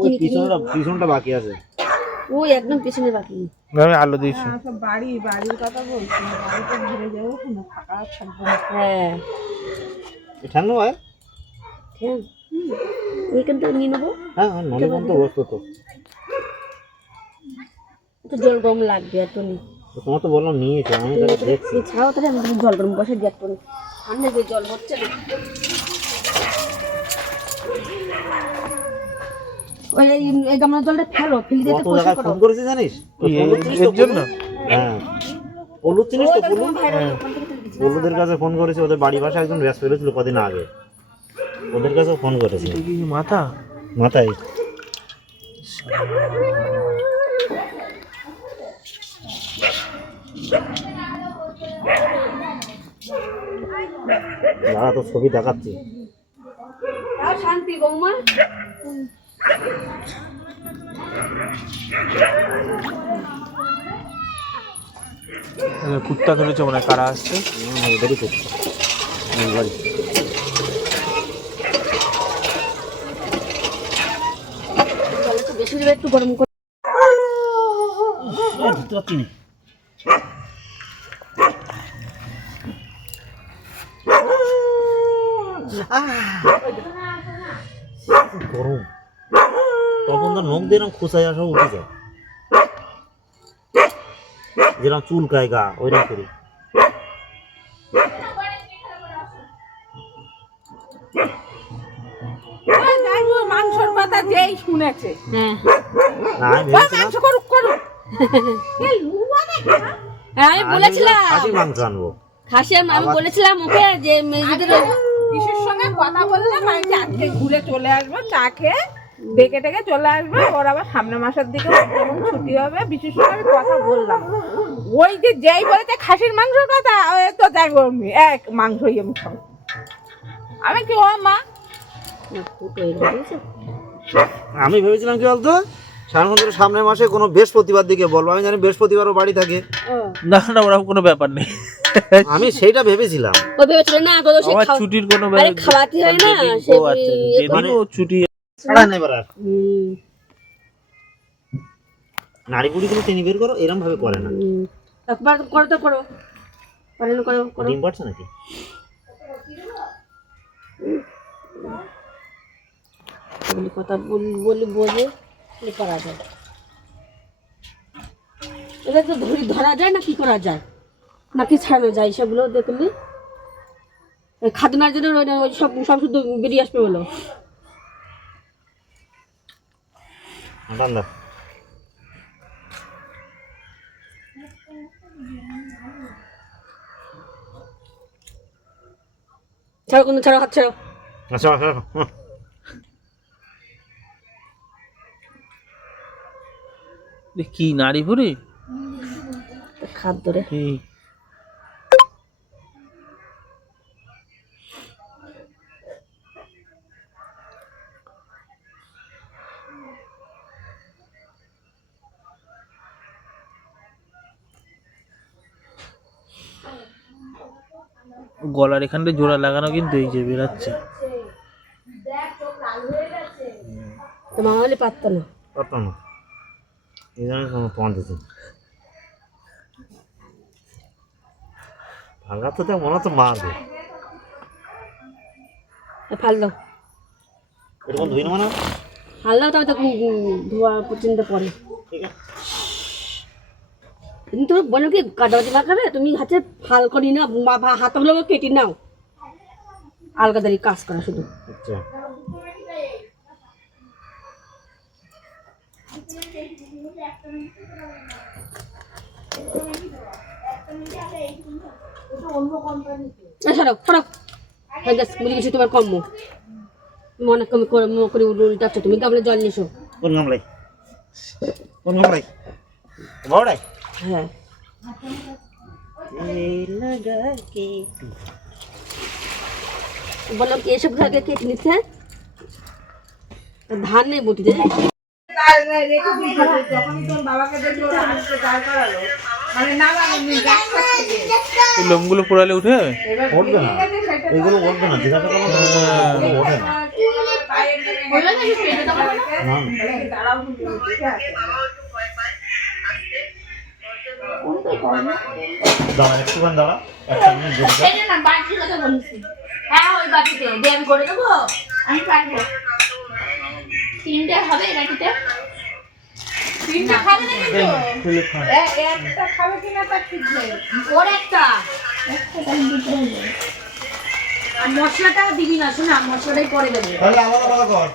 ওই পিছনটা পিছনটা বাকি আছে। ওই একদম পেছনে বাকি। আমি আলু দিয়েছি। হ্যাঁ, বাড়ি বাড়ির কথা বলছি বাড়িতে ঘুরে যাব কোনো ফাঁকা থাকব না। হ্যাঁ। হ্যাঁ? এখান থেকে নিয়ে নেব? হ্যাঁ হ্যাঁ নলে তো বসতো তো। একটু জল গরম লাগবে তো তোমার তো বললাম নিয়েছো আমি তাহলে দেখছি। ছাড়াও তাহলে আমি জল গরম বসে দিয়ে একটু ঠান্ডা যে জল হচ্ছে না। ওই এই- এই গামলার জলটা ফেলো ফেলে দিয়ে কত পরিষ্কার জায়গায় করো। ফোন করেছি জানিস? ওই এ- পলু তো, এর জন্য হ্যাঁ। তো। পলুদের কাছে ফোন করেছি ওদের বাড়ি পাশে একজন ব্যস্ত ফেলেছিল কদিন আগে। ওদের কাছেও ফোন করেছি। মাথা? মাথায়। দাঁড়া তো ছবি দেখাচ্ছি। শান্তি বৌমা। কুত্তা ধরেছে মনে হয় কারা আসছে? বাড়ি একটু বেশি একটু গরম করে গরম। তখন তো নখ দিয়ে এরকম খোঁচায় আসা উঠে যায়। যেরকম চুল কায় গা ওইরকম করি। ওই মাংসর কথা যেই শুনেছে হ্যাঁ আমি মাংস করুক করুক? হ্যাঁ, বলেছিলাম। খাসি মাংস আনব। খাসি আমি বলেছিলাম ওকে যে মেয়েদের কিসের সঙ্গে কথা বললাম আমি আজকে ঘুরে চলে আসব চা খেয়ে ডেকে ডেকে চলে আসবে ওর আবার সামনের মাসের দিকে ছুটি হবে বিশেষ করে আমি কথা বললাম। ওই যে যেই বলেছে খাসির মাংসের কথা তো যাই আমি এক মাংসই আমি খাব। আমি কি ও মা? আমি ভেবেছিলাম কি বলতো সাধারণত সামনের মাসে কোনো বৃহস্পতিবার দিকে বলব। আমি জানি বৃহস্পতিবারও বাড়ি থাকে। না না ওরকম কোনো ব্যাপার নেই। আমি সেইটা ভেবেছিলাম। ও ভেবেছিল না তো সে ছুটির কোনো আরে ব্যাপার- খাওয়াতে হয় না সে আচ্ছা ও ছুটি এবার আর। টেনে বের করো এরম ভাবে করে না। একবার করো তো করো। পারে না করো করো। ডিম নাকি? বলি কথা বলি বলি বোঝে করা যায়। এটা তো ধরি ধরা যায় না কি করা যায়? নাকি ছাড়ানো যায় সেগুলো দেখলি খাদনার জন্য ওই সব সব শুধু বেরিয়ে আসবে বলো। ঠান্ডা ছাড়ো কোনো ছাড়ো হাত ছাড়ো আচ্ছা আচ্ছা হুম। এ কি নারী ভুড়ি খাদ ধরে গলার এখানটা জোড়া লাগানো কিন্তু এই যে বেরাচ্ছে। তো মামা হলে পারতো না। পারতাম না। এই জন্য কোনো ভাঙা তো দেখ মনে হতো মারবে। এ ফাল দাও। এরকম ধুই নেব না? ফাল দাও তবে তো ধোয়া পর্যন্ত পরে ঠিক আছে। কিন্তু বলো কি কাটাবাজি লাগাবে? তুমি হাতে ফাল করি না হাতগুলো কেটে নাও। আলগাদারি কাজ করা শুধু। আচ্ছা। এ, সরো সরো। গেছে তোমার কম্ম মনে কম করে উল্টাচ্ছ তুমি গামলে জল নিয়েছো কোন কোন হ্যাঁ। বললাম কি এসব ঘরে কেটে নিচ্ছে? ধান নেই বটিতে মানে লোমগুলো পোড়ালে উঠে? যাবে উঠবে না। এগুলো উঠবে না জিজ্ঞাসা ওঠে না পায়ের জন্য বলল যে আমি পেটে দেবো না। দাঁড়াও তুমি দেখে আসো। দাঁড়া একটুখানি দাঁড়া একটা মিনিট বসে এই যে না, বাটির কথা বলিস। হ্যাঁ, ওই বাটিতে। দিয়ে আমি করে দেবো? আমি পারব। তিনটে হবে এই বাটিতে? তিনটে খাবে না কিন্তু খুলে খা এ- একটা খাবে কিনা তার ঠিক নেই ওর একটা। আর মশলাটা দিবি না শোনা মশলাটাই পরে দেবো তাহলে আমারও কথা কর